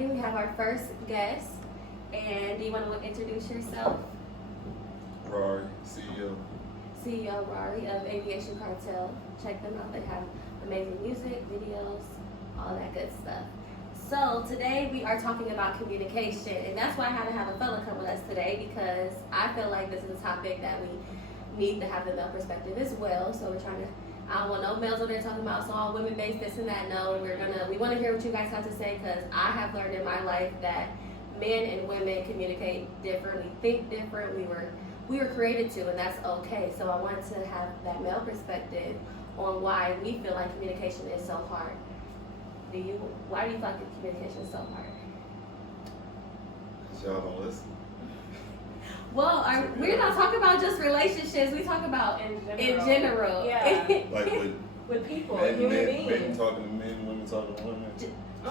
exciting. We have our first guest. And do you want to introduce yourself? Rahri, CEO. CEO Rahri of Aviation Cartel. Check them out. They have amazing music, videos, all that good stuff. So today we are talking about communication, and that's why I had to have a fella come with us today, because I feel like this is a topic that we need to have the male perspective as well. So we're trying to, I don't want no males over there talking about it's all women based, this and that. No, we want to hear what you guys have to say, because I have learned in my life that men and women communicate differently, think different. We were created to, and that's okay. So I wanted to have that male perspective on why we feel like communication is so hard. Why do you feel like communication is so hard? Cause y'all don't listen. Well, we're not talking about just relationships. We talk about in general. Yeah. Like with people, men beings. talking to men, women talking to women.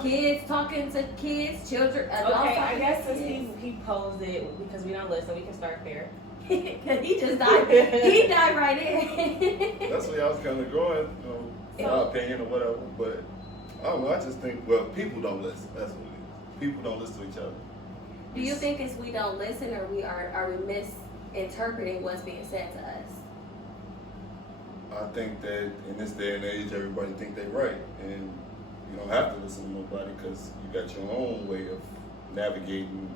Kids talking to kids, children, adults. Okay, I talking guess to since he posed it because we don't listen, we can start there. Because he just died. He died right in. That's where I was kind of going, my opinion or whatever. But I don't know. I just think, people don't listen. That's what it is. People don't listen to each other. Do you think it's we don't listen, or are we misinterpreting what's being said to us? I think that in this day and age, everybody think they're right, and you don't have to listen to nobody because you got your own way of navigating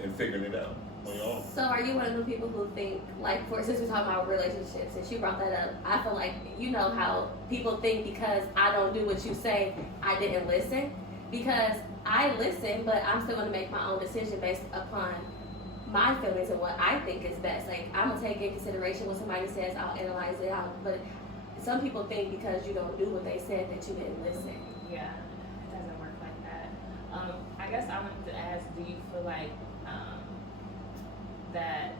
and figuring it out on your own. So are you one of the people who think, like, since we're talking about relationships, since you brought that up, I feel like, you know how people think because I don't do what you say, I didn't listen? Because I listen, but I'm still going to make my own decision based upon my feelings and what I think is best. Like, I'm going to take in consideration what somebody says, I'll analyze it out. But some people think because you don't do what they said that you didn't listen. Yeah, it doesn't work like that. I guess I wanted to ask, do you feel like that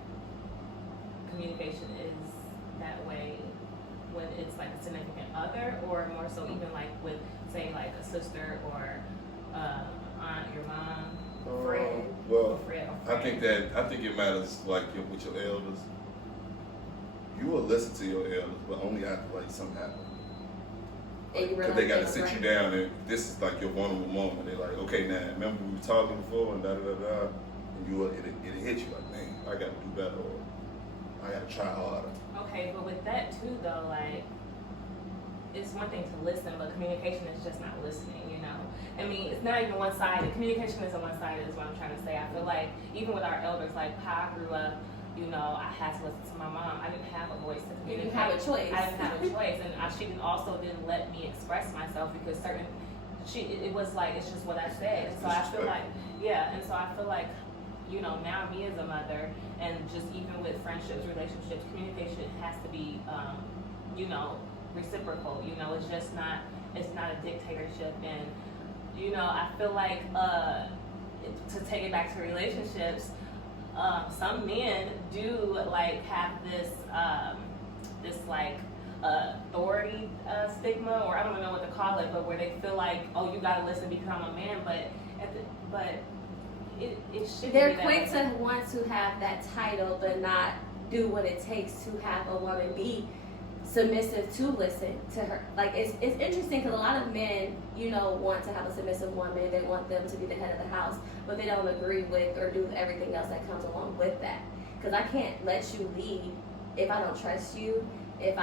communication is that way when it's like a significant other, or more so even like with, say, like a sister or aunt, your mom, Friend. Well, friend? I think it matters like with your elders. You will listen to your elders, but only after like something happens. Because they got to sit you down, and this is like your vulnerable moment. They're like, okay, now remember we were talking before, and and it hit you like, man, I got to do better, or I got to try harder. Okay, but with that too, though, like, it's one thing to listen, but communication is just not listening, you know? I mean, it's not even one-sided. Communication isn't one-sided is what I'm trying to say. I feel like even with our elders, like how I grew up, you know, I had to listen to my mom. I didn't have a voice to communicate. You didn't have a choice. I didn't have a choice, and she didn't let me express myself because it was like, it's just what I said. And so I feel like, and so I feel like, you know, now me as a mother, and just even with friendships, relationships, communication has to be, you know, reciprocal. You know, it's not a dictatorship. And, you know, I feel like, to take it back to relationships, some men do like have this like authority stigma, or I don't know what to call it, but where they feel like, oh, you gotta listen because I'm a man, but it should. They're quick to want to have that title, but not do what it takes to have a woman be submissive to listen to her. Like, it's interesting because a lot of men, you know, want to have a submissive woman. They want them to be the head of the house, but they don't agree with or do everything else that comes along with that. Because I can't let you lead if I don't trust you, if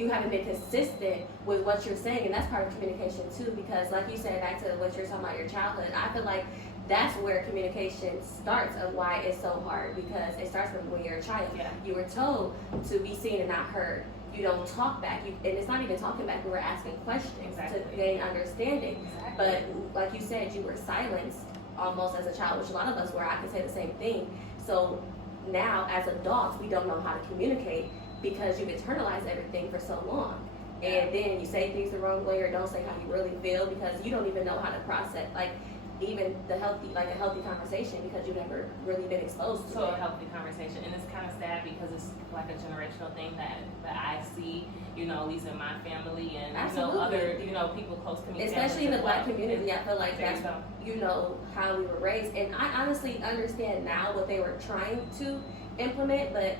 you haven't been consistent with what you're saying. And that's part of communication too, because like you said, back to what you're talking about, your childhood, I feel like that's where communication starts, of why it's so hard, because it starts from when you're a child. Yeah. You were told to be seen and not heard. You don't talk back, and it's not even talking back, we were asking questions to gain understanding. Exactly. But like you said, you were silenced almost as a child, which a lot of us were. I can say the same thing. So now as adults, we don't know how to communicate because you've internalized everything for so long. And then you say things the wrong way or don't say how you really feel because you don't even know how to process, like, even a healthy conversation, because you've never really been exposed to a healthy conversation. And it's kind of sad because it's like a generational thing that I see, you know, at least in my family and Absolutely. You know, other, you know, people close to me. Especially in the Black community, I feel like that's, so. you know, how we were raised. And I honestly understand now what they were trying to implement, but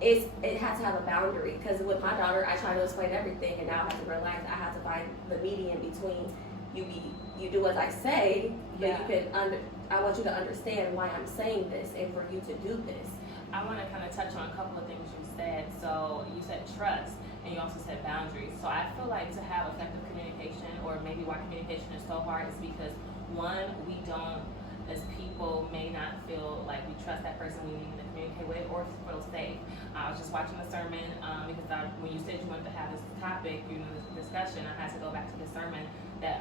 it has to have a boundary. Because with my daughter, I try to explain everything, and now I have to realize I have to find the median between you be you do as I say, but Yeah. you can I want you to understand why I'm saying this and for you to do this. I want to kind of touch on a couple of things you said. So you said trust, and you also said boundaries. So I feel like to have effective communication, or maybe why communication is so hard, is because one, we don't, as people, may not feel like we trust that person we need to communicate with or feel safe. I was just watching a sermon because when you said you wanted to have this topic, this discussion, I had to go back to the sermon that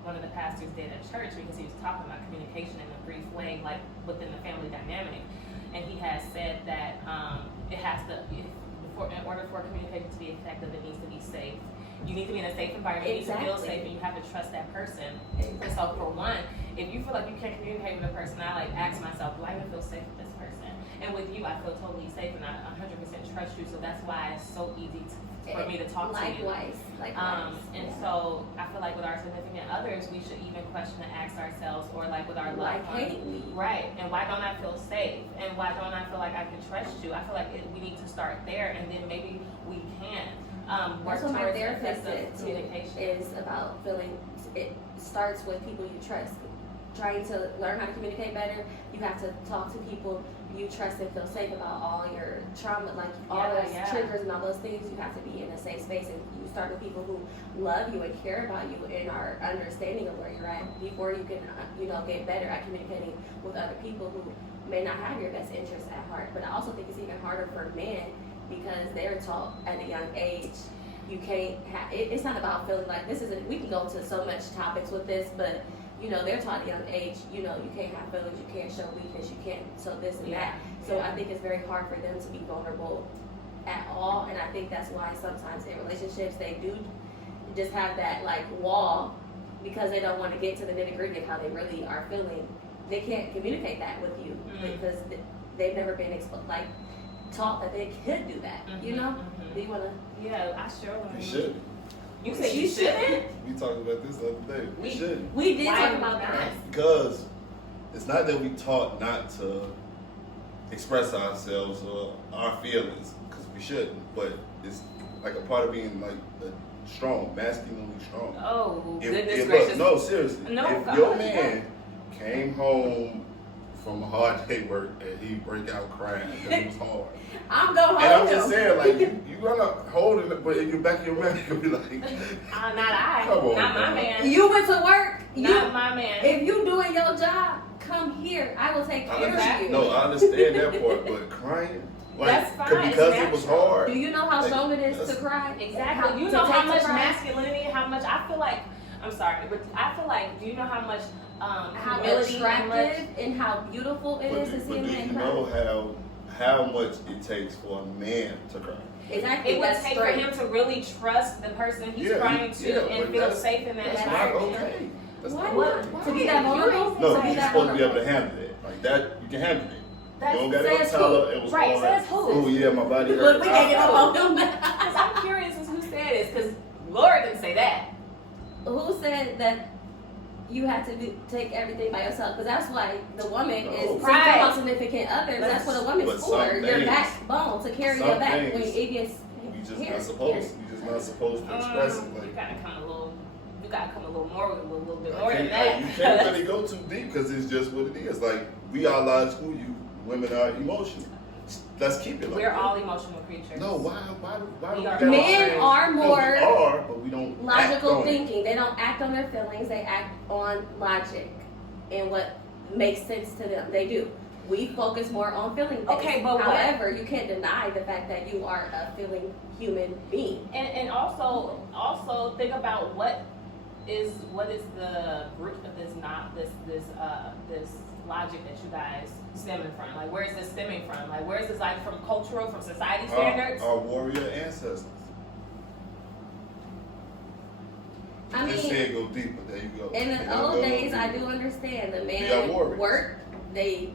one of the pastors did at church, because he was talking about communication in a brief way, like within the family dynamic. And he has said that it has to, in order for communication to be effective, it needs to be safe. You need to be in a safe environment. You need to feel safe, and you have to trust that person. And so, for one, if you feel like you can't communicate with a person, I ask myself, do I even feel safe with this person? And with you, I feel totally safe, and I 100% trust you. So that's why it's so easy for me to talk to you. Likewise. And so I feel like with our significant others, we should even question and ask ourselds, or like with our loved ones, right? And why don't I feel safe? And why don't I feel like I can trust you? I feel like we need to start there, and then maybe we can work That's what my towards therapist effective said communication. is about feeling. It starts with people you trust. Trying to learn how to communicate better, you have to talk to people you trust and feel safe about all your trauma, like all those triggers and all those things. You have to be in a safe space, and you start with people who love you and care about you and are understanding of where you're at before you can, get better at communicating with other people who may not have your best interests at heart. But I also think it's even harder for men because they're taught at a young age. You can't have. It's not about feeling like this isn't. We can go to so much topics with this, but. They're taught at a young age, you can't have feelings, you can't show weakness, you can't show this and that. So I think it's very hard for them to be vulnerable at all. And I think that's why sometimes in relationships, they do just have that wall because they don't want to get to the nitty gritty of how they really are feeling. They can't communicate that with you because they've never been taught that they could do that, Do you want to? Yeah, I sure want to. You should. You said you shouldn't? We talked about this the other day. We shouldn't. We did talk about that. Because it's not that we taught not to express ourselves or our feelings, because we shouldn't. But it's like a part of being strong, masculinely strong. Oh, goodness gracious. No, seriously. No, if your man came home from a hard day work and he break out crying because it was hard. I'm gonna hold him. And I'm him. just saying, you gonna hold him, but in your back of your mind, you'll be like, not I. Come on, not my man. You went to work. Not my man. If you doing your job, come here. I will take care of you. No, I understand that part, but crying, that's fine. Because it was hard. Do you know how strong it is to cry? Exactly. You know how much masculinity, how much I feel like. I'm sorry, but I feel like. Do you know how much how humility attractive and how beautiful it is to see a man cry? cry? Do you know how much it takes for a man to cry? Exactly. It would take for him to really trust the person he's crying to and feel safe in that environment. That's not okay. That's Why not not? To be that vulnerable? No, you're supposed to be able to handle it. Like that, you can handle it. That you don't got to tell her it was right, hard. says who? Oh yeah, my body hurt. Look, we can't get up on them. Because I'm curious as who said this, because Laura didn't say that. Who said that you have to take everything by yourself? Because that's why the woman is right. about significant others. That's what a woman's for. Your backbone to carry your back when it gets. We just not supposed. We just not supposed to express it. You gotta come a little. You gotta come a little more, a little bit more than that. You can't really go too deep because it's just what it is. Like we are logical. You women are emotional. Let's keep it. We're all emotional creatures. No, why men are more we are, but we don't logical thinking. They don't act on their feelings. They act on logic and what makes sense to them. They do. We focus more on feeling things. Okay, but however, you can't deny the fact that you are a feeling human being. And also think about what is the root of this this logic that you guys stemming from? Like, where is this stemming from? Like, where is this from cultural, from society standards? Our warrior ancestors. I mean, just say go deeper. There you go. In the old days, I do understand the man worked. They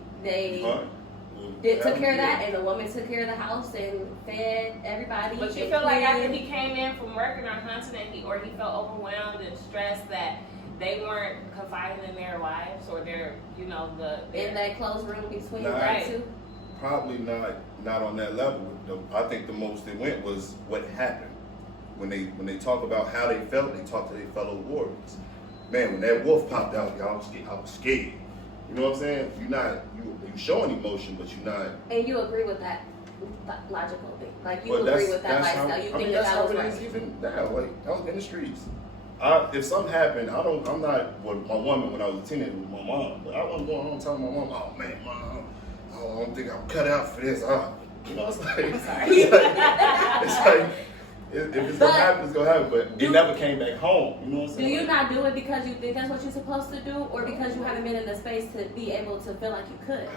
took care of that, and the woman took care of the house and fed everybody. But you feel like after he came in from working or hunting, and he felt overwhelmed and stressed that they weren't confiding in their wives or their, in that closed room between right. two. Probably not on that level. I think the most they went was what happened when they talk about how they felt. They talk to their fellow warriors. man, when that wolf popped out, y'all I was scared. You know what I'm saying? You showing emotion, but you're not. And you agree with that logical thing? Like you But agree with that lifestyle? How, You I think mean, that's that how was it right? is even now. Like I was in the streets. If something happened, I'm not with my woman when I was a teenager with my mom, but I wasn't going home telling my mom, oh man, mom, I don't think I'm cut out for this. You know, it's like, it's like if it's gonna happen, it's gonna happen. But it never came back home. You know what I'm saying? Do you not do it because you think that's what you're supposed to do, or because you haven't been in the space to be able to feel like you could?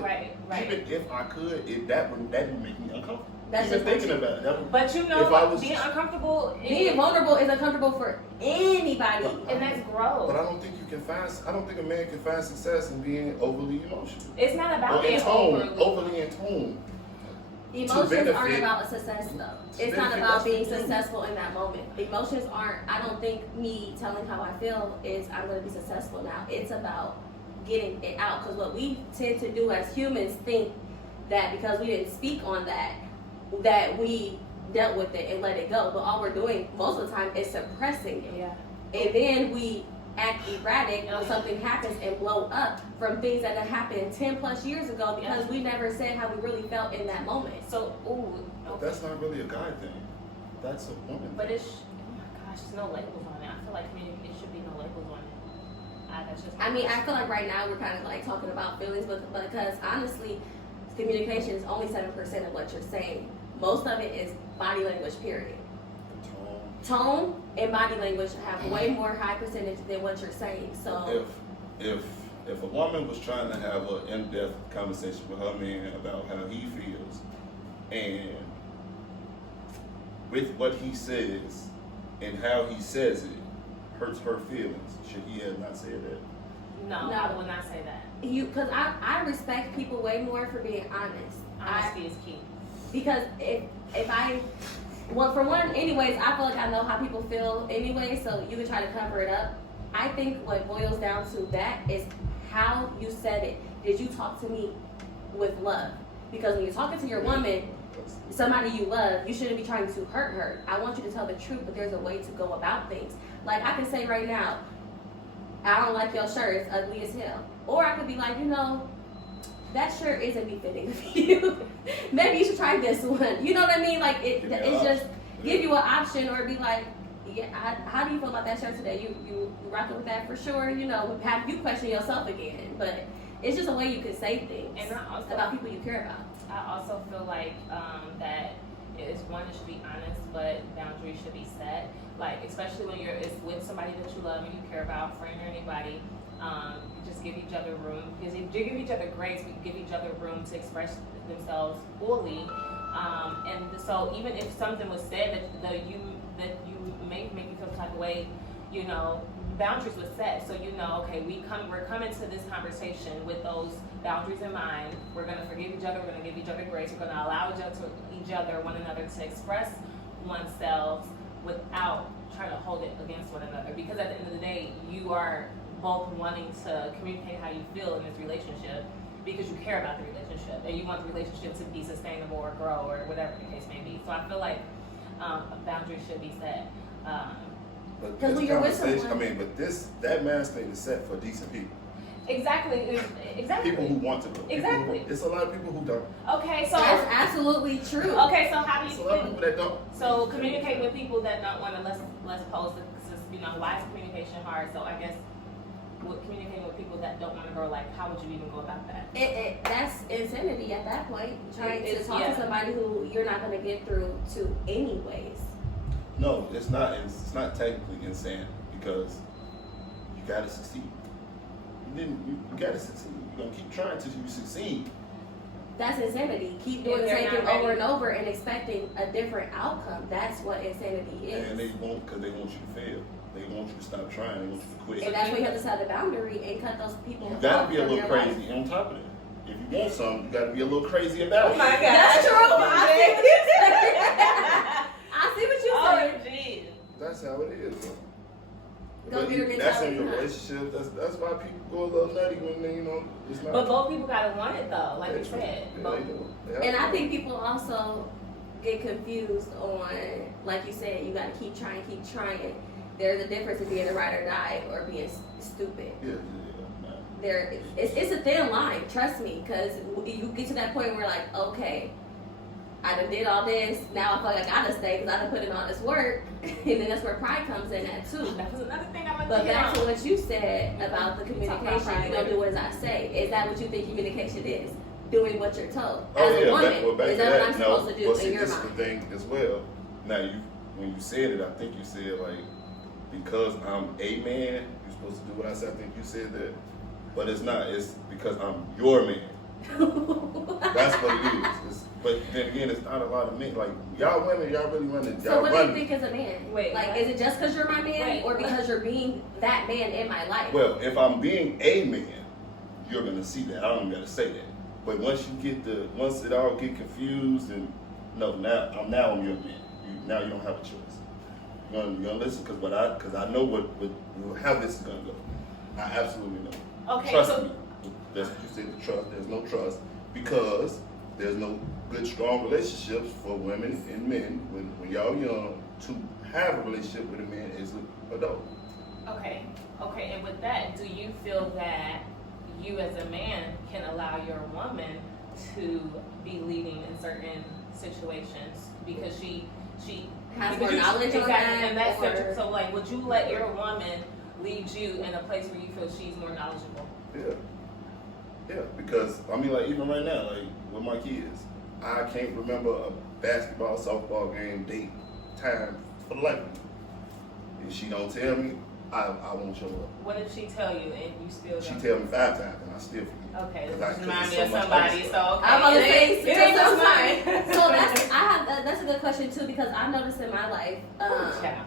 Right. Even if I could, that would make me uncomfortable. That's even just thinking about it. But you know, being uncomfortable, being vulnerable is uncomfortable for anybody, and that's growth. But I don't think I don't think a man can find success in being overly emotional. It's not about Or being overly in tone. Emotions aren't about success though. It's not about being successful in that moment. Emotions aren't, I don't think me telling how I feel is I'm going to be successful now. It's about getting it out. Because what we tend to do as humans think that because we didn't speak on that we dealt with it and let it go. But all we're doing most of the time is suppressing it. Yeah. And then we act erratic when something happens and blow up from things that have happened 10 plus years ago because we never said how we really felt in that moment. So, But that's not really a guy thing. That's a woman thing. But oh my gosh, there's no labels on it. I feel like it should be no labels on it. That's just I feel like right now we're kind of like talking about feelings, but because honestly, communication is only 7% of what you're saying. Most of it is body language, period. Tone and body language have way more high percentage than what you're saying. So if a woman was trying to have an in-depth conversation with her man about how he feels, and with what he says and how he says it hurts her feelings, should he have not said that? No, I will not say that. Because I respect people way more for being honest. Honesty is key. Because well, for one, anyways, I feel like I know how people feel anyway, so you can try to cover it up. I think what boils down to that is how you said it. Did you talk to me with love? Because when you're talking to your woman, somebody you love, you shouldn't be trying to hurt her. I want you to tell the truth, but there's a way to go about things. Like I can say right now, I don't like your shirt, it's ugly as hell. Or I could be like, that shirt isn't befitting of you. Maybe you should try this one. You know what I mean? Like it's just give you an option, or be like, yeah, how do you feel about that shirt today? You rocking with that for sure? Have you question yourself again? But it's just a way you can say things and about people you care about. I also feel like that it should be honest, but boundaries should be set. Like especially when it's with somebody that you love and you care about, friend or anybody. Just give each other room, because if you give each other grace, we give each other room to express themselves fully. And so even if something was said that you make you feel the type of way, boundaries was set. So okay, we're coming to this conversation with those boundaries in mind. We're gonna forgive each other. We're gonna give each other grace. We're gonna allow one another to express oneself without trying to hold it against one another. Because at the end of the day, you are both wanting to communicate how you feel in this relationship because you care about the relationship and you want the relationship to be sustainable or grow or whatever the case may be. So I feel like boundaries should be set. Because when you're with someone, that man's thing is set for decent people. Exactly. People who want to go. Exactly. It's a lot of people who don't. Okay, so that's absolutely true. Okay, so how do you? It's a lot of people that don't. So communicate with people that don't want to less opposed to, why is communication hard? So I guess communicating with people that don't want to grow, like how would you even go about that? That's insanity at that point. Trying to talk to somebody who you're not going to get through to anyways. No, it's not. It's not technically insane because you gotta succeed. You gotta succeed. You're gonna keep trying till you succeed. That's insanity. Keep doing the same thing over and over and expecting a different outcome. That's what insanity is. And they won't, because they want you to fail. They want you to stop trying. They want you to quit. And that's why you have to set a boundary and cut those people off. You gotta be a little crazy on top of that. If you want something, you gotta be a little crazy about it. Oh my God. That's true. I see what you're saying. Oh, jeez. That's how it is. Go get her that's in mentality, your relationship. That's why people go a little nutty when they, it's not. But both people gotta want it though, like you said. Yeah, they do. And I think people also get confused on, like you said, you gotta keep trying. there's a difference in being a ride or die or being stupid. Yeah. It's a thin line, trust me, because you get to that point where like, okay, I done did all this, now I feel like I gotta stay because I done put in all this work, and then that's where pride comes in at too. That was another thing I'm But back to what you said about the communication, you don't do as I say. Is that what you think communication is? Doing what you're told. As a woman, back is to that what I'm No, supposed to do well, see, in your this is mind? the thing as well. Now, when you said it, I think you said like, because I'm a man, you're supposed to do what I said. I think you said that. But it's not. It's because I'm your man. That's what it is. But then again, it's not a lot of men. Like, y'all women, y'all really running. So what do you think is a man? Wait, like, what? is it just because you're my man, or because you're being that man in my life? Well, if I'm being a man, you're gonna see that. I don't even gotta say that. But once it all get confused, and no, now I'm your man. Now you don't have a choice. You're gonna listen because I know how this is gonna go. I absolutely know. Okay, Trust so me. That's what you said. The trust. There's no trust because there's no good, strong relationships for women and men when y'all young to have a relationship with a man as an adult. Okay, and with that, do you feel that you as a man can allow your woman to be leading in certain situations because she Has because more knowledge on that, and that's or- so like, would you let your woman lead you in a place where you feel she's more knowledgeable? Yeah, because I mean, like even right now, like with my kids, I can't remember a basketball, softball game, date, time for the life of me. If she don't tell me, I won't show up. What if she tell you and you still She don't? tell me 5 times and I still forget. Okay, Cause this cause reminds me there's of so much somebody. other So stuff. okay, I'm about to say, it ain't just mine. So that's a good question too, because I noticed in my life, Yeah.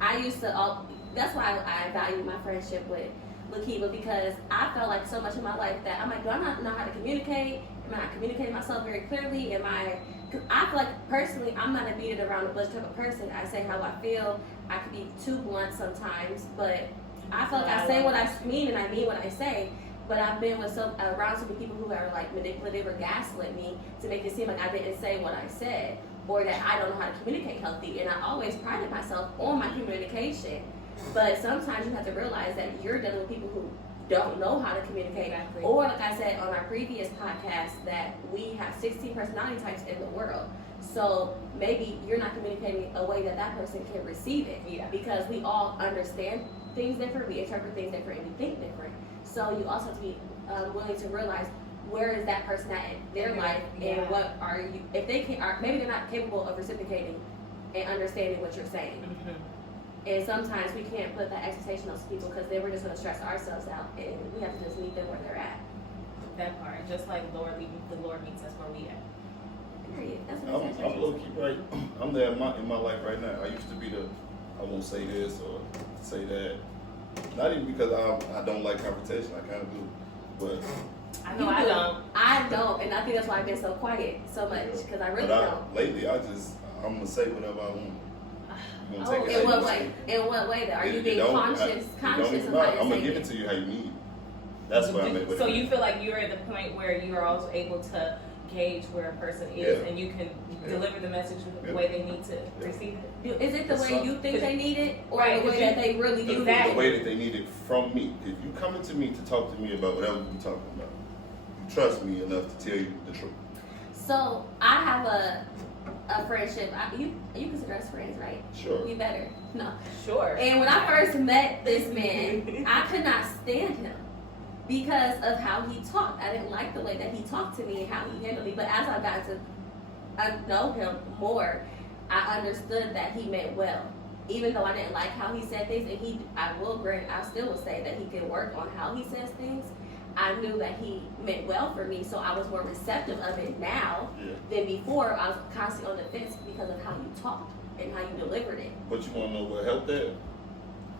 I used to. That's why I value my friendship with Lakeba, because I felt like so much in my life that I'm like, do I not know how to communicate? Am I not communicating myself very clearly? Cause I feel like personally, I'm not a beat it around the bush type of person. I say how I feel. I could be too blunt sometimes, but I feel like I say what I mean and I mean what I say. But I've been with around so many people who are like manipulative or gaslit me to make it seem like I didn't say what I said, or that I don't know how to communicate healthy. And I always prided myself on my communication. But sometimes you have to realize that you're dealing with people who don't know how to communicate. Exactly. Or like I said on our previous podcast, that we have 16 personality types in the world. So maybe you're not communicating a way that that person can receive it. Yeah. Because we all understand things different, we interpret things different, and we think different. So you also have to be willing to realize where is that person at in their life, Yeah. and what are you, if they can, maybe they're not capable of reciprocating and understanding what you're saying. Mm-hmm. And sometimes we can't put that expectation on people because then we're just going to stress ourselves out, and we have to just meet them where they're at. That part, just like the Lord meets us where we at. Period. That's what it says. I'm low key right. I'm there in my life right now. I used to be I won't say this or say that. Not even because I don't like confrontation. I kind of do, but I know I don't. I don't, and I think that's why I've been so quiet so much, because I really don't. Lately, I'm gonna say whatever I want. You gonna take it In how what you way? see it. In what way? Though? Are you It being don't- conscious it don't of even how matter. you're I'm gonna saying give it? it to you how you need it. That's what I meant with So it. you feel like you're at the point where you are also able to gauge where a person is, Yeah. and you can Yeah. deliver the message the Yeah. way they need to Yeah. receive it. Is it the way you think they need it, or Right, the way that they really do need Exactly. The way that they need it from me. If you coming to me to talk to me about whatever you're talking about, you trust me enough to tell you the truth. So I have a friendship. You consider us friends, right? Sure. You better. No. Sure. And when I first met this man, I could not stand him because of how he talked. I didn't like the way that he talked to me and how he handled me. But as I got to know him more, I understood that he meant well. Even though I didn't like how he said things, and I still will say that he can work on how he says things. I knew that he meant well for me, so I was more receptive of it now Yeah. than before. I was constantly on the fence because of how you talked and how you delivered it. But you want to know what helped that?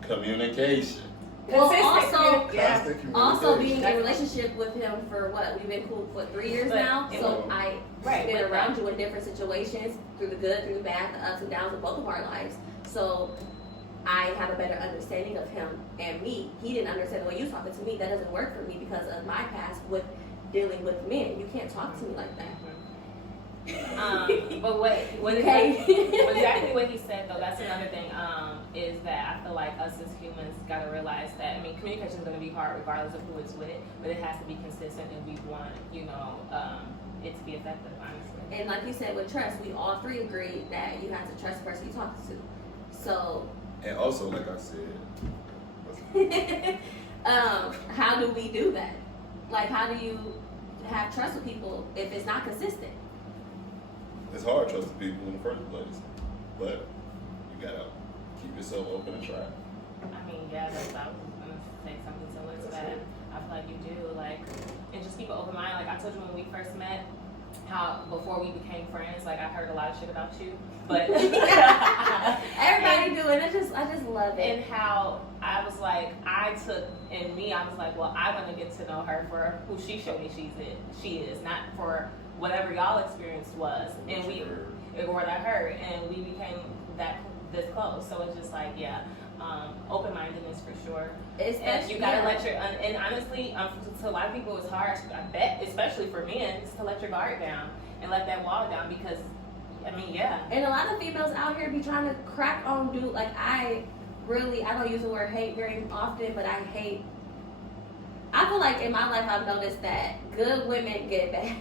Communication. Well, Consistent also, communication. Yeah. Constant communication. also being in a relationship with him for what? We've been cool for 3 years But now. it So was- I've Right, been but around you in different situations, through the good, through the bad, the ups and downs of both of our lives. So I have a better understanding of him and me. He didn't understand the way you talking to me. That doesn't work for me because of my past with dealing with men. You can't talk to me like that. But exactly what he said though, that's another thing, is that I feel like us as humans gotta realize that, I mean, communication is gonna be hard regardless of who it's with, but it has to be consistent and we want, it to be effective, honestly. And like you said, with trust, we all three agree that you have to trust the person you talk to. So. And also, like I said. How do we do that? Like, how do you have trust with people if it's not consistent? It's hard trusting people in the first place, but you gotta keep yourself open and try. I mean, yeah, I was gonna say something similar to that. I feel like you do, like, and just keep an open mind. Like I told you when we first met, how before we became friends, like I heard a lot of shit about you, but everybody do it. I just love it. And how I was like, I was like, well, I want to get to know her for who she showed me she is, not for whatever y'all experience was. And what I heard, and we became this close. So it's just like, yeah, open-mindedness for sure. And you gotta let your, and honestly, to a lot of people it's hard, I bet, especially for men, is to let your guard down and let that wall down because, I mean, yeah. And a lot of females out here be trying to crack on dude, like I don't use the word hate very often, but I feel like in my life I've noticed that good women get bad,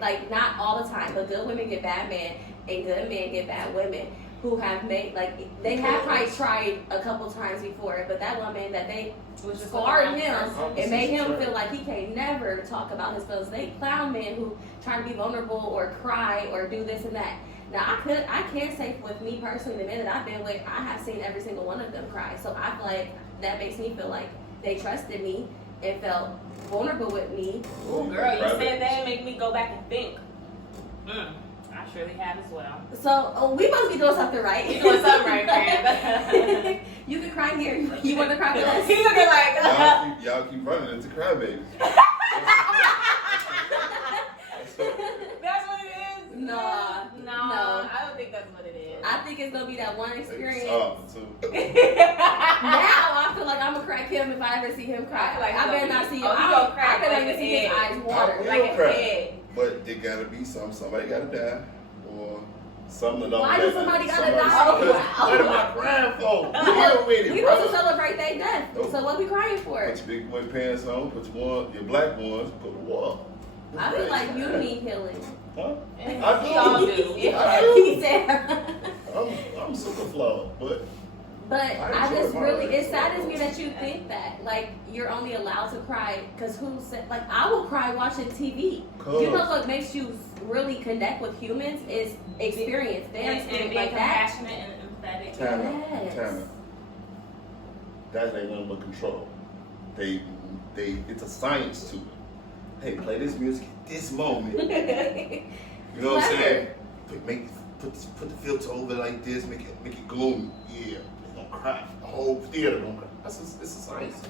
like not all the time, but good women get bad men and good men get bad women who have made, like, they have probably tried a couple times before, but that woman that they scarred him and made him feel like he can never talk about his feelings. They clown men who try to be vulnerable or cry or do this and that. Now I can't say with me personally, the men that I've been with, I have seen every single one of them cry. So I feel like that makes me feel like they trusted me and felt vulnerable with me. Oh girl, you said that and make me go back and think. I surely have as well. So we must be doing something right. You're doing something right, man. You can cry here. You want to cry with us? He's looking like y'all keep running into crybabies. That's what it is? No, I don't think that's what it is. I think it's gonna be that one experience. Now I feel like I'm gonna crack him if I ever see him cry. I better not see him. I better not see his eyes water. Like a head. But it gotta be somebody gotta die, or something. Why does somebody gotta die? What am I crying for? We supposed to celebrate their death. So what we crying for? Put your big boy pants on. Put your black ones. Go to war. I feel like you need healing. Huh? We all do. He said. I'm super flawed, but I just really, it saddens me that you think that, like, you're only allowed to cry because who said, like, I will cry watching TV. You know what makes you really connect with humans is experience. Their experience and like that. Compassionate and empathetic. Tana. That ain't nothing but control. It's a science to it. Hey, play this music at this moment. You know what I'm saying? Put the filter over like this, make it gloomy. Yeah, they gonna cry. The whole theater gonna cry. It's a science.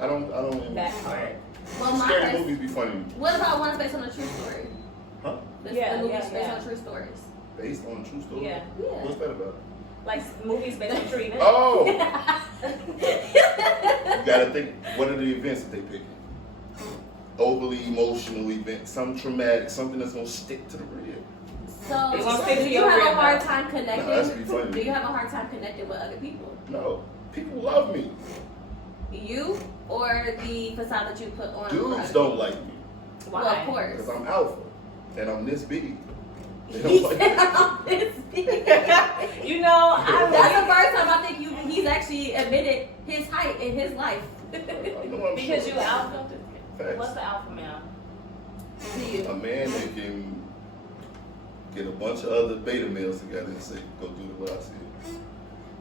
I don't. That part. Well, scary movies be funny. What about ones based on a true story? Huh? The movies based on true stories. Based on a true story? Yeah. What's that about? Like movies based on true events. Oh. You gotta think. What are the events that they pick? Overly emotional event, something traumatic, something that's gonna stick to the real. So, do you have a hard time connecting? No, that's be funny. Do you have a hard time connecting with other people? No, people love me. You or the facade that you put on? Dudes don't like me. Why? Well, of course. Because I'm alpha and I'm this big. They He don't like said me. I'm this big. You know, That's the first time I think he's actually admitted his height in his life. Because you alpha. Facts. What's the alpha male? To you. A man that can get a bunch of other beta males together and say, go do what I said.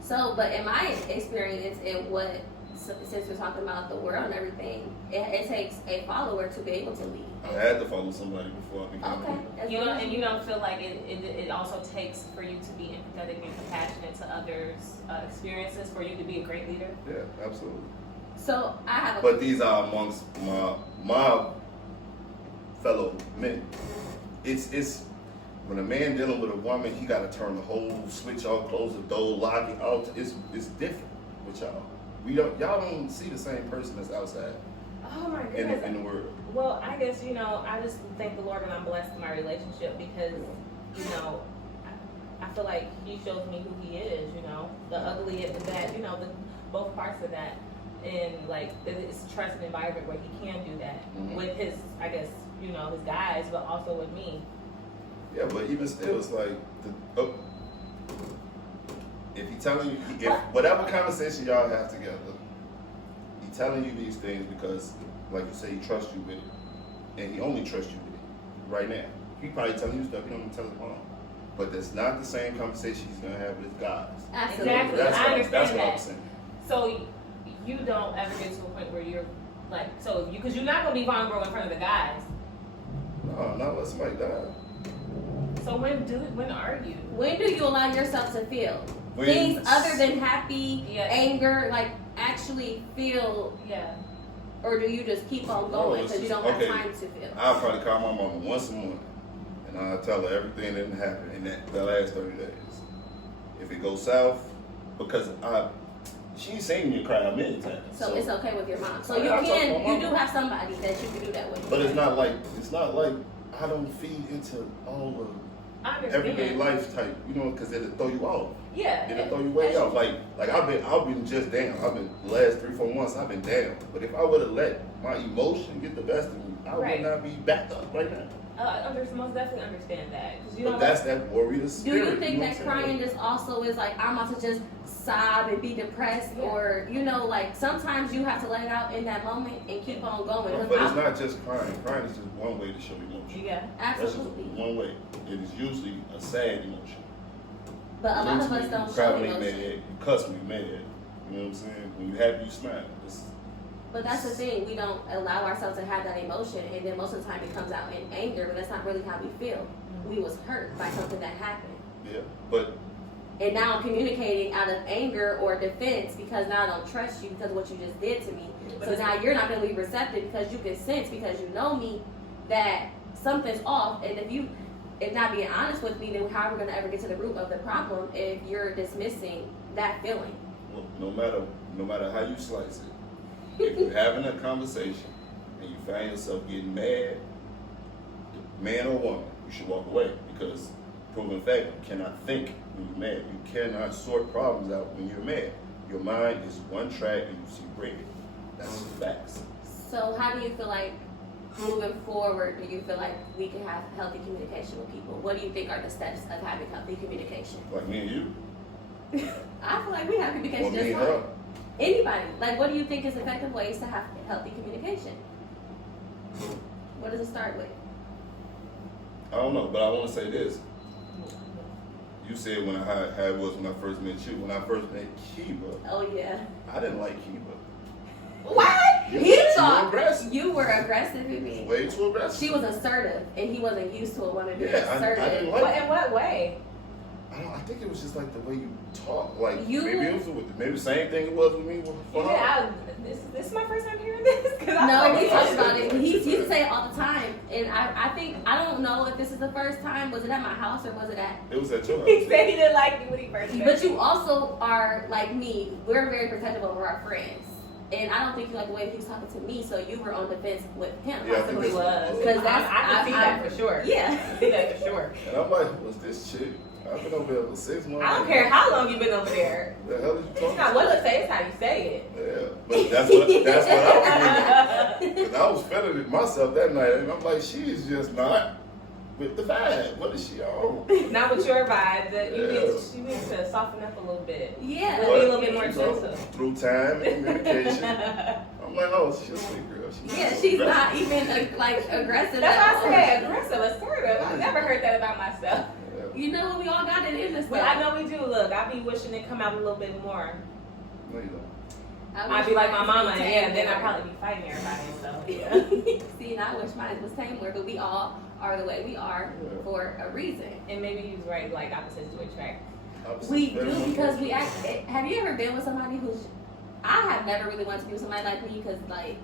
So, but in my experience, since we're talking about the world and everything, it takes a follower to be able to lead. I had to follow somebody before I became a leader. Okay. You don't feel like it also takes for you to be empathetic and compassionate to others' experiences for you to be a great leader? Yeah, absolutely. So I have But these are amongst my fellow men. It's when a man dealing with a woman, he got to turn the whole switch off, close the door, lock it out. It's different with y'all. Y'all don't see the same person that's outside. Oh my in goodness. the world? Well, I guess, I just thank the Lord and I'm blessed in my relationship because, I feel like he shows me who he is, the ugly and the bad, both parts of that. And like, it's a trusted environment where he can do that with his, I guess, his guys, but also with me. Yeah, but even still, it's like, if he telling you, if whatever conversation y'all have together, he telling you these things because, like you say, he trusts you with it, and he only trusts you with it right now. He probably telling you stuff you don't even tell his mom, but that's not the same conversation he's gonna have with his guys. Absolutely. Exactly. That's I understand what I'm that. saying. So you don't ever get to a point where you're like, because you're not gonna be vulnerable in front of the guys. No, not unless somebody dies. So when are you? When do you allow yourself to feel When- things other than happy, Yeah. anger, like actually feel, Yeah. or do you just keep on going it's because you just- don't have okay. time to feel? I'll probably call my mama once a month, and I'll tell her everything that happened in the last 30 days. If it goes south, because she's seen me cry a million times. So it's okay with your mom. So I you talk to my you do mama. have somebody that you can do that with. But it's not like I don't feed into all I the understand. everyday life type, because it'll throw you off. Yeah. It'll throw you way off. Like I've been just down. I've been the last 3-4 months. I've been down. But if I would have let my emotion get the best of me, I Right. would not be backed up right now. I most definitely understand that. 'Cause But that's that warrior Do spirit. you think know that what I'm saying? crying just also is like I'm about to just sob and be depressed, Yeah. or like sometimes you have to let it out in that moment and keep on going? But it's not just crying. Crying is just one way to show emotion. Yeah. That's just Absolutely. one way. It is usually a sad emotion. But a lot of us Mentally, don't you cry show when you emotion. mad. You cuss when you mad. You know what I'm saying? When you happy, you smile. But that's the thing, we don't allow ourselves to have that emotion, and then most of the time it comes out in anger, but that's not really how we feel. We was hurt by something that happened. Yeah, but And now I'm communicating out of anger or defense because now I don't trust you because of what you just did to me. But So it's- now you're not going to be receptive because you can sense, because you know me, that something's off. And if not being honest with me, then how are we going to ever get to the root of the problem if you're dismissing that feeling? well, no matter how you slice it, if you're having a conversation and you find yourself getting mad, man or woman, you should walk away because proven fact, you cannot think when you're mad. You cannot sort problems out when you're mad. Your mind is one track and you see red. That's facts. So how do you feel like moving forward, do you feel like we can have healthy communication with people? What do you think are the steps of having healthy communication? Like me and you. I feel like we have communication Or me just and fine. her. Anybody. Like, what do you think is effective ways to have healthy communication? What does it start with? I don't know, but I want to say this. You said how it was when I first met you. When I first met Kiba, Oh, yeah. I didn't like Kiba. What? You He were thought aggressive. you were aggressive with me. Way too aggressive. She was assertive, and he wasn't used to a woman being Yeah, I assertive. didn't like In what way? I think it was just like the way you talk. Like You- maybe it was maybe the same thing it was with me. For her. Yeah, this is my first time hearing this. No, he talks about it. He used to say it all the time, and I think I don't know if this is the first time. Was it at my house or was it at? It was at your house. He said he didn't like me when he first met But me. you also are like me. We're very protective over our friends, and I don't think you like the way he was talking to me. So you were on defense with him. Yeah, I think He was. Because I that's can see that for sure. Yeah. I can see that for sure. And I'm like, what's this chick? I've been over there for 6 months. I don't care how long you've been over there. The hell did you It's talk not what you say, it's how you say it. Yeah, but that's what I was feeling. Because I was feeling it myself that night, and I'm like, she's just not with the vibe. What is she on? Not with your vibe. That you Yeah. need to soften up a little bit. Yeah. Be a little bit more You know, gentle. through time and communication. I'm like, oh, she's a sweet girl. Yeah, she's not even like aggressive. That's at why I all. said aggressive, assertive. I've never heard that about myself. You know what? We all got it in this. But I know we do. Look, I be wishing it come out a little bit more. No, you don't. I'd be like my mama, and yeah, then I'd probably be fighting everybody. So yeah. See, and I wish mine was tamer, but we all are the way we are Yeah. for a reason. And maybe he was right. Like opposites do attract. We do because we act. Have you ever been with somebody who's? I have never really wanted to be with somebody like me because like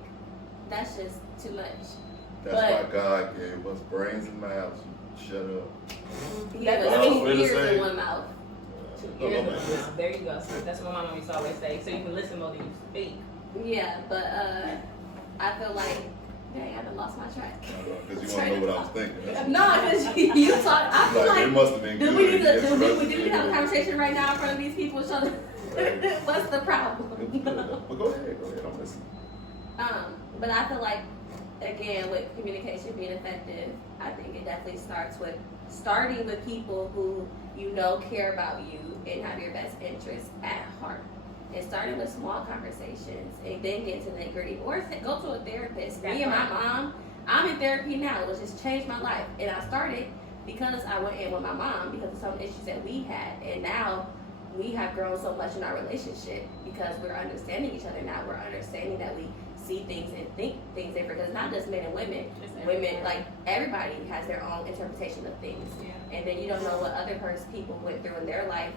that's just too much. That's why God gave us brains and mouths. Shut up. He gave That's us what I was 2 gonna ears say. in one mouth. 2 years ago now. There you go. So that's what my mama used to always say. So you can listen more than you speak. Yeah, but I feel Dang, I done lost my track. Because you want to know what I was thinking. That's No, because you talk. I feel like, it must have been do good. we need to Yes, do must we have need to been have a good. conversation right now in front of these people? So what's the problem? But go ahead, I'm listening. But I feel like, again, with communication being effective, I think it definitely starts with starting with people who you know care about you and have your best interests at heart. And starting with small conversations and then get to the nitty-gritty. Or go to a therapist. Me and my mom, I'm in therapy now, which has changed my life. And I started because I went in with my mom because of some issues that we had. And now we have grown so much in our relationship because we're understanding each other now. We're understanding that we see things and think things different. Because not just men and women. Women, like everybody has their own interpretation of things. Yeah. And then you don't know what other people went through in their life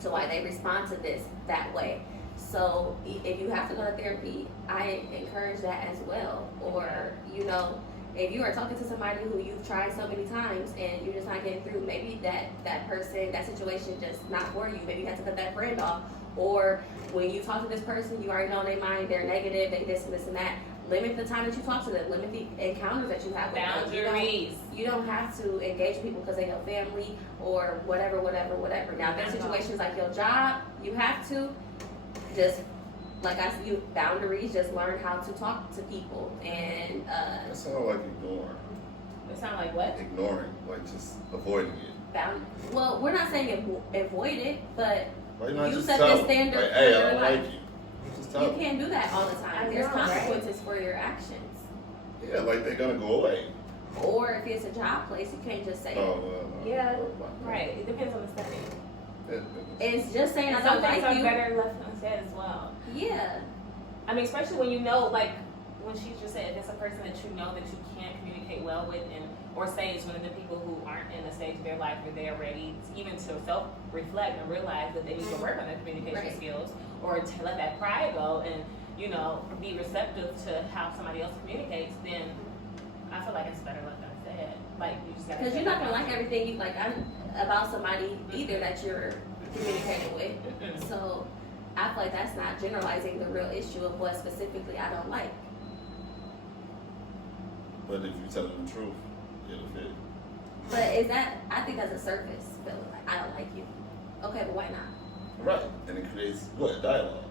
to why they respond to this that way. So if you have to go to therapy, I encourage that as well. Or, you know, if you are talking to somebody who you've tried so many times and you're just not getting through, maybe that person, that situation just not for you. Maybe you have to cut that friend off. Or when you talk to this person, you already know in their mind they're negative, they this and that. Limit the time that you talk to them. Limit the encounters that you have with them. Boundaries. You don't have to engage people because they know family or whatever. Now, there's situations like your job, you have to just, like I said, boundaries, just learn how to talk to people. And That sounds like ignoring. It sound like what? Ignoring, like just avoiding it. Well, we're not saying avoid it, but Why not you just set tell the standard like, hey, for I your don't life. like you. Just tell You them. can't do that all the time. There's know, consequences for your actions. Yeah, like they're gonna go away. Or if it's a job place, you can't just say Oh, well, no. Yeah, right. It depends on the setting. it's just saying I And some don't things like are you. better left unsaid as well. Yeah. I mean, especially when you know, like when she just said, if it's a person that you know that you can't communicate well with, and or say it's one of the people who aren't in the stage of their life where they're ready even to self-reflect and realize that they need to work on their communication Right. skills, or to let that pride go and, you know, be receptive to how somebody else communicates, then I feel like it's better left unsaid. Like, you just gotta. Because you're not gonna like everything you like about somebody either that you're communicating with. Mm-mm. So I feel like that's not generalizing the real issue of what specifically I don't like. But if you tell them the truth, it'll fit. But is that, I think that's a surface feeling, like I don't like you. Okay, but why not? Right. And it creates what? Dialogue.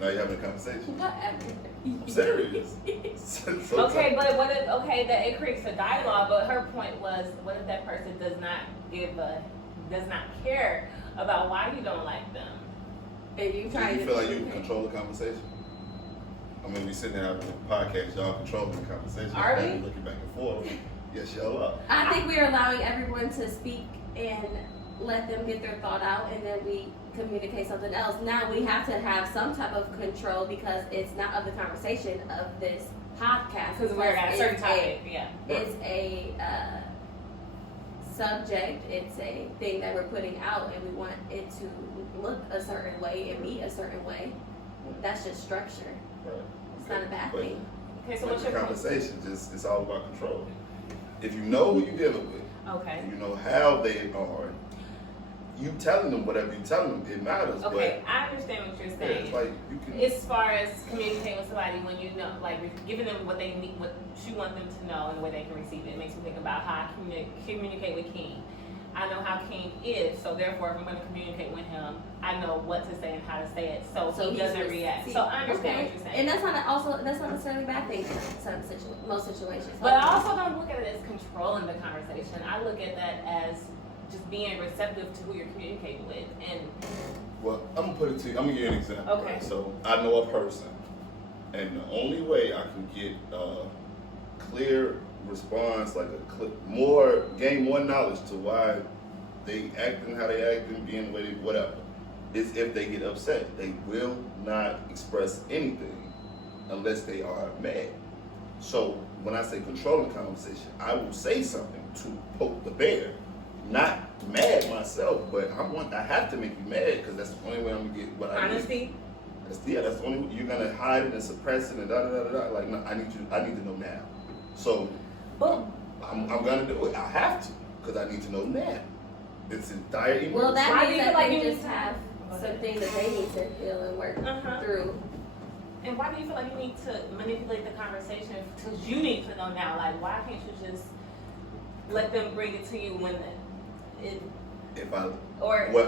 Now you're having a conversation. Whatever. I'm serious. Okay, but what if, that it creates a dialogue, but her point was, what if that person does not care about why you don't like them? If you Do try you to feel like you can control the conversation? I mean, we sitting there having a podcast, y'all controlling the conversation. Are we? Looking back and forth. Yes, y'all are. I think we are allowing everyone to speak and let them get their thought out, and then we communicate something else. Now we have to have some type of control because it's not of the conversation of this podcast. Because we're at a certain It's topic, yeah. It's a subject. It's a thing that we're putting out, and we want it to look a certain way and be a certain way. That's just structure. Right. It's not a bad But- thing. Okay, so But what's the your point? conversation it's all about control. If you know who you're dealing with, Okay. you know how they are, you telling them whatever you telling them, it matters. Okay, I understand what you're But yeah, saying. it's like you can. As far as communicating with somebody when you know, like giving them what they need, what you want them to know, and the way they can receive it. It makes me think about how I communicate with King. I know how King is, so therefore, if I'm going to communicate with him, I know what to say and how to say it, so he he's doesn't react. see- So I understand okay. what you're saying. And that's not necessarily a bad thing in most situations. But I also don't look at it as controlling the conversation. I look at that as just being receptive to who you're communicating with. And Well, I'm gonna put it to you. I'm gonna give you an example. Okay. Right? So I know a person, and the only way I can get clear response, like gain more knowledge to why they acting how they acting, being the way they whatever, is if they get upset. They will not express anything unless they are mad. So when I say controlling the conversation, I will say something to poke the bear. Not mad myself, but I have to make you mad because that's the only way I'm gonna get what I need. honesty. That's the only way you're gonna hide it and suppress it and da da da da. Like, no, I need to know now. So Boom. I'm gonna do it. I have to because I need to know now. It's in dire emergency. Well, that Why do means you that feel like they you just need to- have some things that they need to feel and work Uh-huh. through. And why do you feel like you need to manipulate the conversation? Because you need to know now. Like, why can't you just let them bring it to you when it?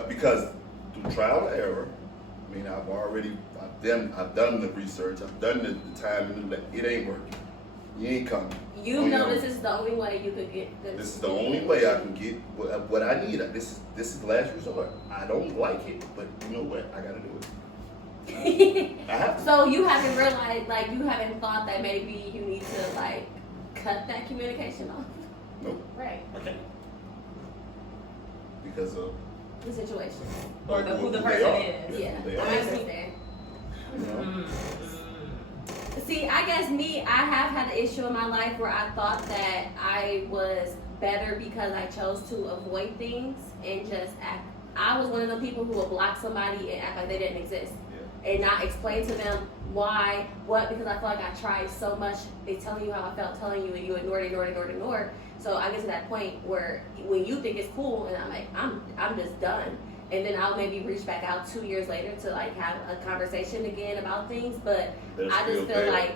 Because through trial and error. I mean, I've done the research. I've done the time, and it ain't working. You ain't coming. You know this is the only way you could get this. This is the only way I can get what I need. This is last resort. I don't like it, but you know what? I gotta do it. I have to. So you haven't realized, like, you haven't thought that maybe you need to, like, cut that communication off? Nope. Right. Okay. Because of the situation. Or who the person is. Yeah, They I are. understand. You know? See, I guess I have had an issue in my life where I thought that I was better because I chose to avoid things and just act. I was one of the people who would block somebody and act like they didn't exist. And not explain to them why, what, because I felt like I tried so much. They telling you how I felt, telling you, and you ignored. So I get to that point where when you think it's cool, and I'm like, I'm just done. And then I'll maybe reach back out 2 years later to like have a conversation again about things. But I just feel like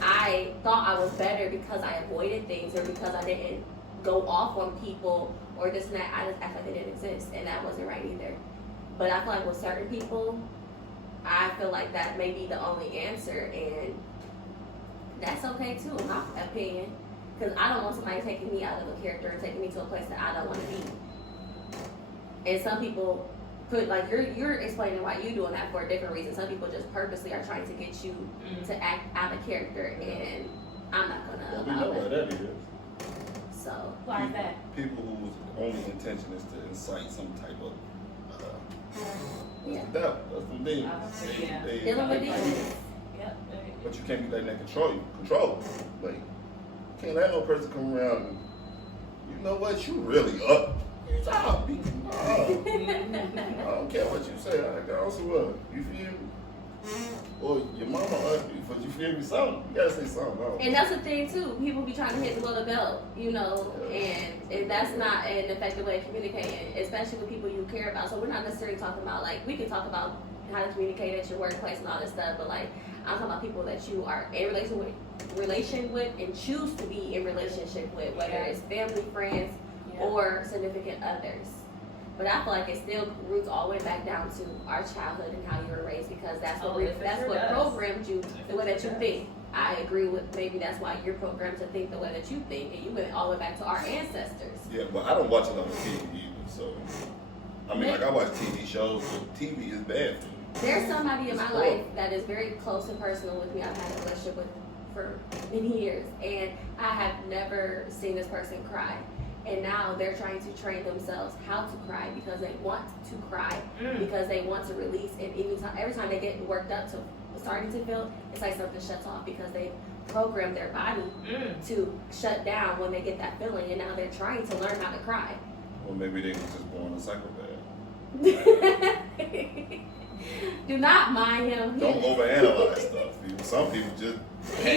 I thought I was better because I avoided things or because I didn't go off on people or this and that. I just act like they didn't exist, and that wasn't right either. But I feel like with certain people, I feel like that may be the only answer, and that's okay too, in my opinion. Because I don't want somebody taking me out of a character and taking me to a place that I don't want to be. And some people put, like, you're explaining why you're doing that for a different reason. Some people just purposely are trying to get you to act out of character, and I'm not gonna allow that. That is. So Why is that? People whose only intention is to incite some type of yeah. That's the thing. Yeah. Dealing with demons. Yep. But you can't be letting that control you. Control. Like, you can't let no person come around and, you know what, you really up. Stop. I don't care what you say. I also what. You feel me? Or your mama ugly, but you feel me? Something. You gotta say something. And that's the thing too. People be trying to hit below the belt, you know, and that's not an effective way of communicating, especially with people you care about. So we're not necessarily talking about, like, we can talk about how to communicate at your workplace and all this stuff, but like I'm talking about people that you are in relation with and choose to be in relationship with, whether it's family, friends, or significant others. But I feel like it still roots all the way back down to our childhood and how you were raised, because that's what programmed you the way that you think. I agree with, maybe that's why you're programmed to think the way that you think, and you went all the way back to our ancestors. Yeah, but I don't watch it on TV either, so I mean, like, I watch TV shows, but TV is bad for me. There's somebody in my life that is very close and personal with me. I've had a relationship with for many years, and I have never seen this person cry. And now they're trying to train themselves how to cry because they want to cry, because they want to release. And every time they get worked up to starting to feel, it's like something shuts off because they programmed their body to shut down when they get that feeling. And now they're trying to learn how to cry. Or maybe they were just born a psychopath. Do not mind him. Don't overanalyze stuff. People. Some people just.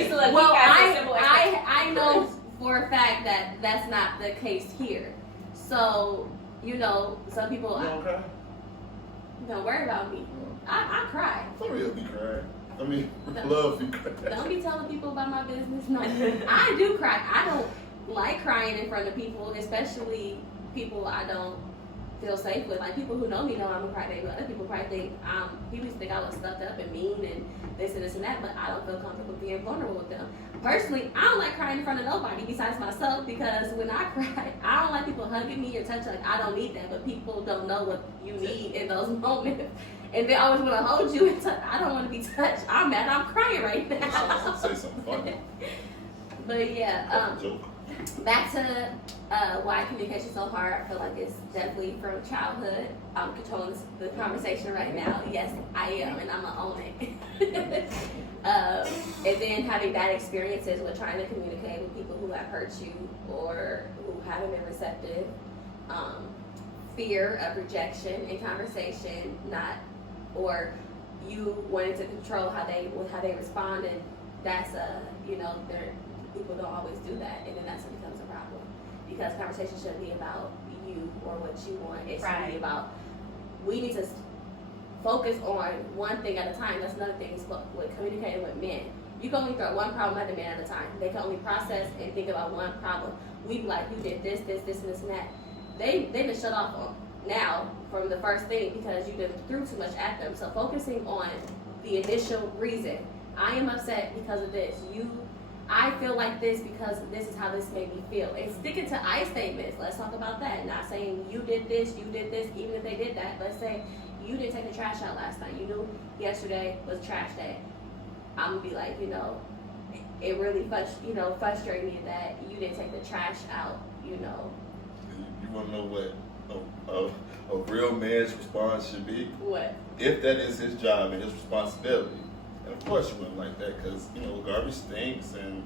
Well, I know for a fact that that's not the case here. So, you know, some people. You don't cry? Don't worry about me. I cry. For real, be crying. I mean, love be crying. Don't be telling people about my business. No, I do cry. I don't like crying in front of people, especially people I don't feel safe with. Like, people who know me know I'm a crybaby. Other people probably think people used to think I was stuffed up and mean and this and that, but I don't feel comfortable being vulnerable with them. Personally, I don't like crying in front of nobody besides myself, because when I cry, I don't like people hugging me or touching. Like, I don't need that, but people don't know what you need in those moments. And they always want to hold you and touch. I don't want to be touched. I'm mad. I'm crying right now. Say something funny. But yeah, Joke. back to why communication is so hard. I feel like it's definitely from childhood. I'm controlling the conversation right now. Yes, I am, and I'm gonna own it. And then having bad experiences with trying to communicate with people who have hurt you or who haven't been receptive. Fear of rejection in conversation, or you wanting to control how they respond, and that's people don't always do that, and then that's what becomes a problem, because conversation shouldn't be about you or what you want. It should be about, we need to focus on one thing at a time. That's another thing with communicating with men. You can only throw one problem at the man at a time. They can only process and think about one problem. We be like, you did this, and this, and that. They done shut off on now from the first thing because you done threw too much at them. So focusing on the initial reason. I am upset because of this. I feel like this because this is how this made me feel. And sticking to I statements. Let's talk about that. Not saying you did this, even if they did that. Let's say you didn't take the trash out last night. You knew yesterday was trash day. I'm gonna be like, it really frustrated me that you didn't take the trash out. You want to know what a real man's response should be? What? If that is his job and his responsibility. And of course you wouldn't like that because, garbage stinks and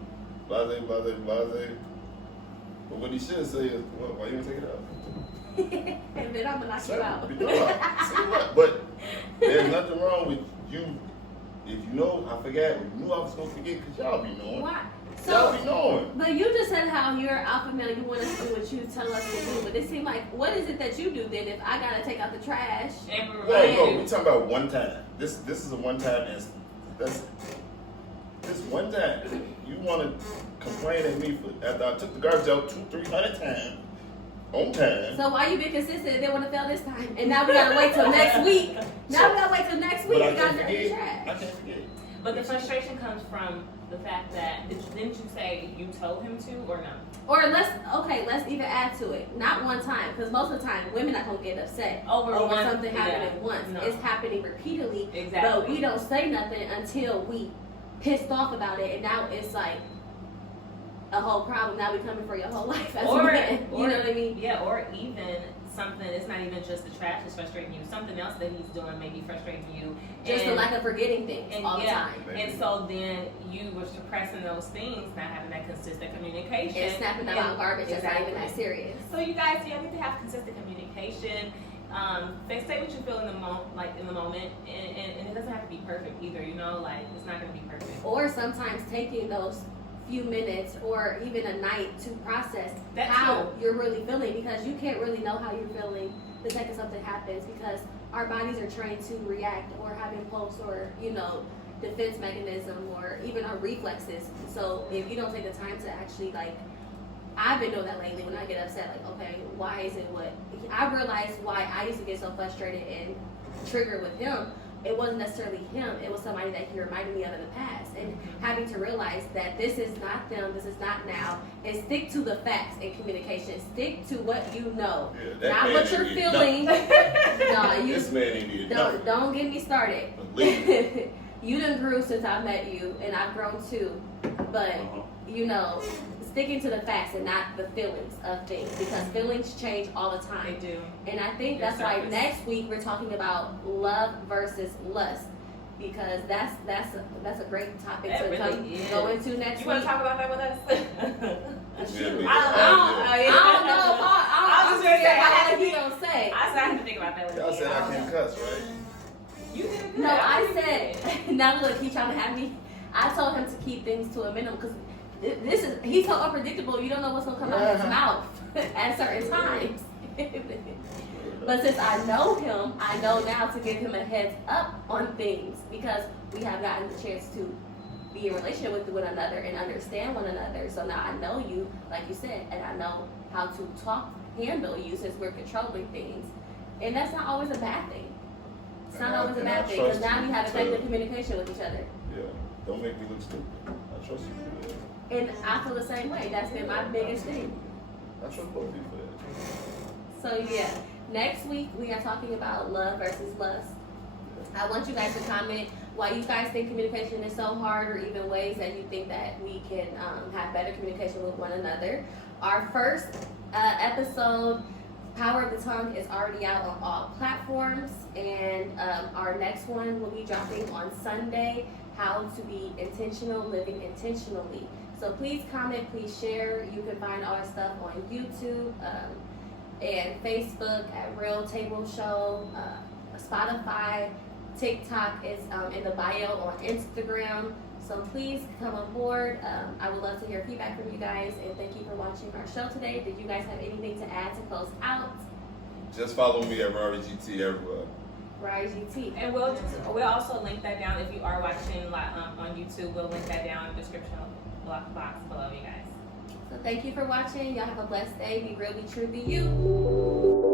blase, blase, blase. But what he should say is, well, why you didn't take it out? And then I'm going to knock you out. See what? But there's nothing wrong with you. If I forgot, you knew I was going to forget because y'all be knowing. Why? Y'all be knowing. But you just said how you're alpha male, you want us to do what you tell us to do. But it seemed like, what is it that you do then if I got to take out the trash? Whoa, we talking about one time. This is a one-time instance. That's this one time. You want to complain at me for after I took the garbage out 200-300 times on time. So why you been consistent and didn't want to fail this time? And now we gotta wait till next week. Now we gotta wait till next week. We gotta take the trash. I can't forget. But the frustration comes from the fact that didn't you say you told him to or no? Or let's even add to it. Not one time, because most of the time women are gonna get upset over something happening once. No. It's happening repeatedly. Exactly. But we don't say nothing until we pissed off about it, and now it's like a whole problem. Now we coming for your whole life as a man. You know what I mean? Yeah, or even something, it's not even just the trash that's frustrating you. Something else that he's doing may be frustrating you. Just the lack of forgetting things all the time. And so then you were suppressing those things, not having that consistent communication. And snapping about garbage that's not even that serious. So you guys, need to have consistent communication. They say what you feel in the moment, and it doesn't have to be perfect either. It's not going to be perfect. Or sometimes taking those few minutes or even a night to process you're really feeling, because you can't really know how you're feeling the second something happens, because our bodies are trained to react or have impulse or defense mechanism or even our reflexes. So if you don't take the time to actually I've been doing that lately when I get upset, okay, why is it what I realized why I used to get so frustrated and triggered with him. It wasn't necessarily him, it was somebody that he reminded me of in the past. And having to realize that this is not them, this is not now, and stick to the facts in communication. Stick to what you know. Yeah, not what you're feeling. This man ain't need don't get me started. You done grew since I met you, and I've grown too. But, sticking to the facts and not the feelings of things, because feelings change all the time. They do. And I think that's why next week we're talking about love versus lust, because that's a great topic to go into next week. You want to talk about that with us? Shoot. I don't know. I was just going to say, I have to think about that with y'all said I can't cuss, right? You did. No, I said, now look, he's trying to have me. I told him to keep things to a minimum, because he's so unpredictable, you don't know what's going to come out of his mouth at certain times. But since I know him, I know now to give him a heads up on things, because we have gotten the chance to be in relationship with one another and understand one another. So now I know you, like you said, and I know how to handle you, since we're controlling things. And that's not always a bad thing. It's not always a bad thing, because now we have effective communication with each other. Yeah, don't make me look stupid. I trust you for that. And I feel the same way. That's been my biggest thing. I trust both of you for that. So yeah, next week we are talking about love versus lust. I want you guys to comment why you guys think communication is so hard, or even ways that you think that we can have better communication with one another. Our first episode, Power of the Tongue, is already out on all platforms, and our next one will be dropping on Sunday, How to Be Intentional, Living Intentionally. So please comment, please share. You can find all our stuff on YouTube and Facebook at Real Table Show, Spotify, TikTok is in the bio on Instagram. So please come on board. I would love to hear feedback from you guys, and thank you for watching our show today. Did you guys have anything to add to close out? Just follow me at Rahrit everywhere. RIGT. And we'll also link that down if you are watching like on YouTube. We'll link that down in the description box below, you guys. So thank you for watching. Y'all have a blessed day. Be real, be true, be you.